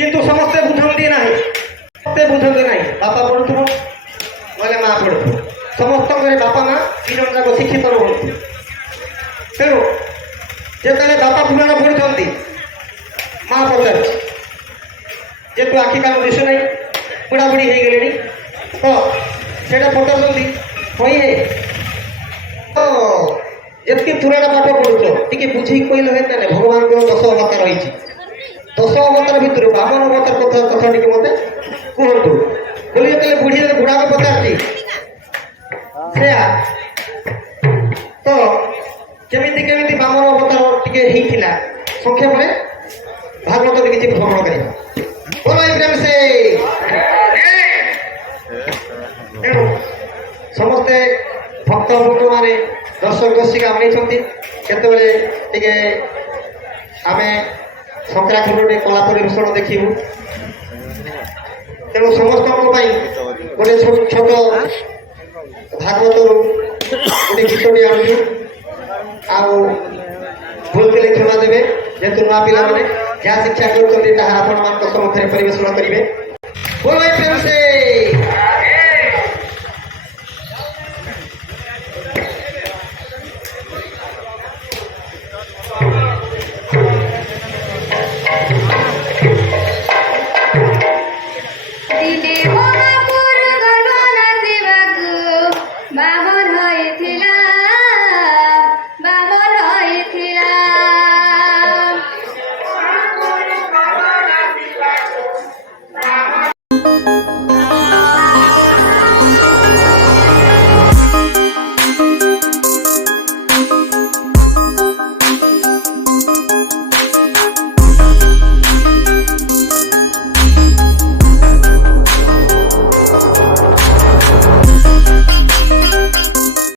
কিন্তু ସମସ୍ତେ ବୁଝନ୍ତି ନାହିଁ, ସମସ୍ତେ ବୁଝନ୍ତି ନାହିଁ। ବାପା ପଢୁଥିବ ନହେଲେ ମା ପଢୁଥିବ, ସମସ୍ତଙ୍କର ବାପା ମା ଦି ଜଣ ଯାକ ଶିକ୍ଷିତ ରୁହନ୍ତି। ତେଣୁ ଯେତେବେଳେ ବାପା ପୁରାଣ ପଢୁଛନ୍ତି ମା ପଚାରୁଛି, ଯେହେତୁ ଆଖି କାମ ଦିଶୁ ନାହିଁ, ବୁଢ଼ାବୁଢ଼ୀ ହେଇଗଲେଣି, ତ ସେଇଟା ପଚାରୁଛନ୍ତି ହଇ ହେ ତ ଯେତିକି ପୁରାଣ ପାଠ ପଢୁଛ ଟିକେ ବୁଝିକି କହିଲେ ହୁଏ ତାହେଲେ ଭଗବାନଙ୍କର 10 ଅବତାର ରହିଛି, 10 ଅବତାର ଭିତରୁ ବାମନ ଅବତାର କଥା ଟିକେ ମତେ କୁହନ୍ତୁ ବୋଲି ଯେତେବେଳେ ବୁଢ଼ାକୁ ପଚାରୁଛି ସେୟା ତ କେମିତି କେମିତି ବାମନ ଅବତାର ଟିକେ ହେଇଥିଲା ସଂକ୍ଷେପରେ ଭାଗବତରେ କିଛି ଭ୍ରମଣ କରିବା ବୋଲ ପ୍ରେମ ସେ। ତେଣୁ ସମସ୍ତେ ଭକ୍ତମାନେ ଦର୍ଶକ ଦର୍ଶିକା ଅନେଇଛନ୍ତି କେତେବେଳେ ଟିକେ ଆମେ ଶଙ୍କରାଚାର୍ଯ୍ୟ କଳା ପରିବେଷଣ ଦେଖିବୁ। ତେଣୁ ସମସ୍ତଙ୍କ ପାଇଁ ଗୋଟେ ଛୋଟ ଭାଗବତରୁ ଗୋଟେ ଗୀତଟି ଆଣୁଛୁ, ଆଉ ଭୁଲ ଥିଲେ କ୍ଷମା ଦେବେ, ଯେହେତୁ ନୂଆ ପିଲାମାନେ ଯାହା ଶିକ୍ଷା କରୁଛନ୍ତି ତାହା ଆପଣମାନଙ୍କ ସମ୍ମୁଖରେ ପରିବେଷଣ କରିବେ। ବୋଲ ପ୍ରେମ ସେ।